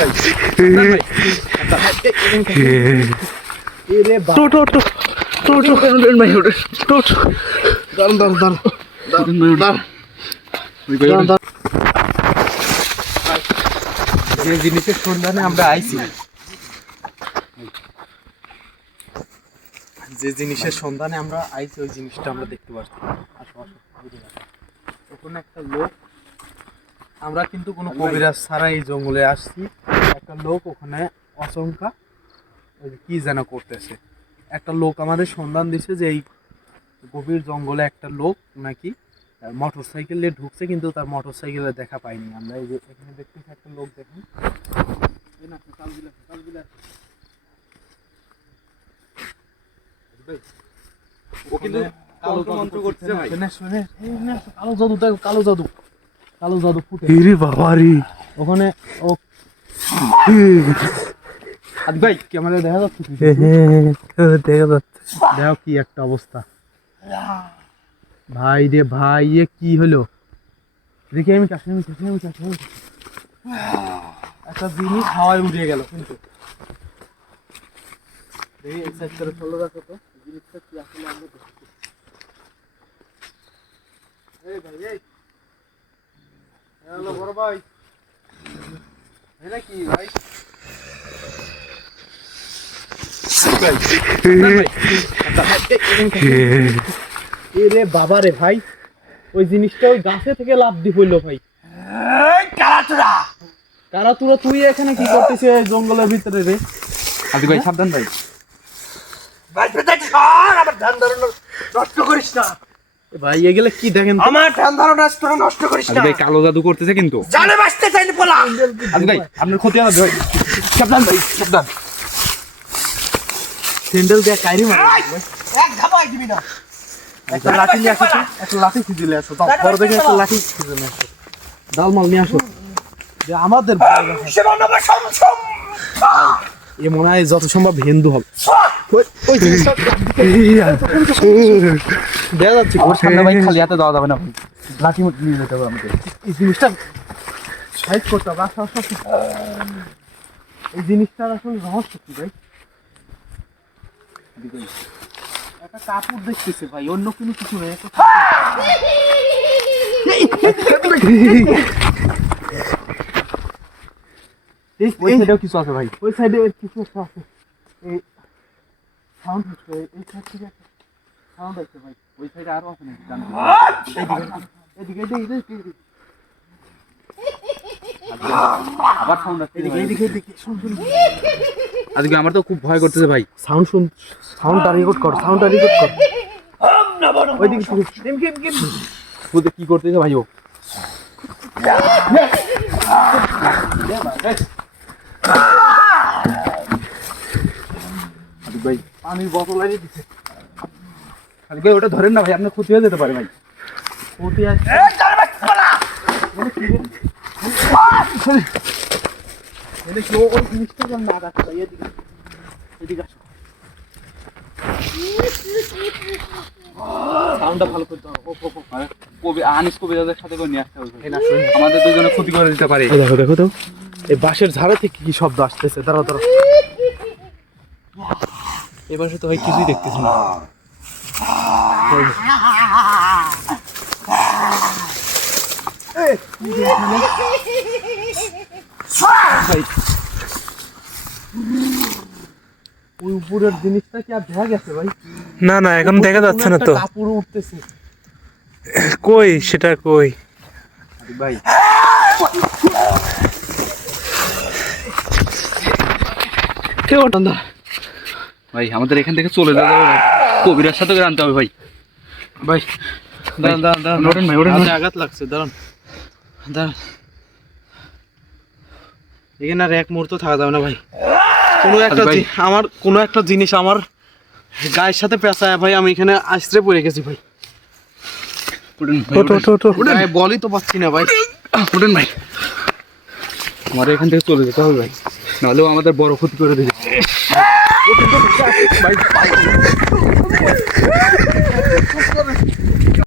যে জিনিসের সন্ধানে আমরা আইছি, ওই জিনিসটা আমরা দেখতে পাচ্ছি। ওখানে একটা লোক, আমরা কিন্তু কোনো কবিরাজ ছাড়া এই জঙ্গলে আসছি। একটা লোক ওখানে অচমকা কি যেন করতেছে। একটা লোক আমাদের সন্ধান দিচ্ছে যে এই গভীর জঙ্গলে একটা লোক নাকি মোটর সাইকেল নিয়ে ঢুকছে, কিন্তু তার মোটর সাইকেলে দেখা পাইনি আমরা। এই যে এখানে দেখতেছি একটা লোক, দেখুন ও কিন্তু কালো মন্ত্র করতেছে ভাই। কালো জাদু ফুটে বাবারি ওখানে। ও ভাই ক্যামেরা দেখা যাচ্ছে, দেখা যাচ্ছে, দেখো কি একটা অবস্থা ভাই রে ভাই। এ কি হলো দেখি, আমি একটা জিনিস হাওয়ায় উড়ে গেল। কিন্তু দেখি এক সাইড করে চলে যাচ্ছে তো জিনিসটা কি আসলে আমরা দেখছি। এই ভাই, এই হ্যালো বড় ভাই, কি ভাই? রে বাবা রে ভাই, ওই জিনিসটা ওই গাছে থেকে লাফ দিয়ে পড়লো ভাই। কারাতুরা তুই এখানে কি করতেছিস জঙ্গলের ভিতরে রে? আদি ভাই সাবধান ভাই, আমার ধ্যান ধারণা নষ্ট করিস না ভাই। এগুলা কি দেখেন, আমার ধ্যান ধারণা নষ্ট করিস না ভাই। কালো জাদু করতেছে কিন্তু, জানে বাঁচতে চাইলে বলা। আদি ভাই আপনার ক্ষতি হবে ভাই, সাবধান ভাই, সাবধান। স্যান্ডেল দিয়ে কাইরি মার, এক ধাপাই দিবি না। একটা লাঠি নিয়ে আসো, একটা লাঠি খুঁজে আসো, তাও বড় দেখে একটা লাঠি খুঁজে নিয়ে আসো, ডালমাল নিয়ে আসো। যে আমাদের এ মনে হয় যত সম্ভব হিন্দু হবে। ওই জিনিসটা দেখা যাচ্ছে ওর সামনে ভাই, খালি হাতে দেওয়া যাবে না ভাই, লাঠি নিয়ে যেতে হবে আমাকে। এই জিনিসটা সাইজ করতে হবে। এই জিনিসটার আসলে রহস্য কি ভাই? একটা কাপড় দেখতেছে ভাই, অন্য কোনো কিছু নেই। ওই সাইডেও কিছু আছে ভাই, ওই সাইডে কিছু আছে। এই সাউন্ড হচ্ছে, এই সাইড থেকে একটা সাউন্ড আসছে ভাই। ওই সাইডে আরো আছে নাকি? এদিকে আবার সাউন্ড আসছে, এদিকে শুন। আজকে আমার তো খুব ভয় করতেছে ভাই। সাউন্ডটা রেকর্ড কর। ওইদিকে কি করতেছে ভাই? ও ভাই পানির বোতল লাগিয়ে দিচ্ছে। ভাই ওটা ধরেন না ভাই, আপনার ক্ষতি হয়ে যেতে পারে ভাই। ক্ষতি আছে সাউন্ডটা ভালো করতে হবে। আনিস কবিরাজের সাথে করে নিয়ে আসতে হবে, আমাদের দুজনে ক্ষতি করে দিতে পারে। দেখো তো এই বাঁশের ঝাড়ে থেকে কি শব্দ আসতেছে। দাঁড়াও এবার তো ভাই কিছুই দেখতেছি না। ওই উপরের জিনিসটা কি আর দেখা গেছে ভাই? না এখন দেখা যাচ্ছে না তো। কাপড় উঠতেছে কই, সেটা কই ভাই? ভাই আমাদের এখান থেকে চলে যাবে ভাই, কবিরার সাথে আনতে হবে ভাই। ভাই দাঁড়ান ভাই, আঘাত লাগছে, দাঁড়ান। এখানে আর এক মুহূর্ত থাকা যাবে না ভাই। কোনো একটা জিনিস আমার গায়ের সাথে পেঁচায় ভাই, আমি এখানে আশ্রয় পড়ে গেছি ভাই। বলই তো পাচ্ছি না ভাই। উঠেন ভাই, আমাদের এখান থেকে চলে যেতে হবে ভাই, নাহলেও আমাদের বড় ক্ষতি করে দিবে ভাই।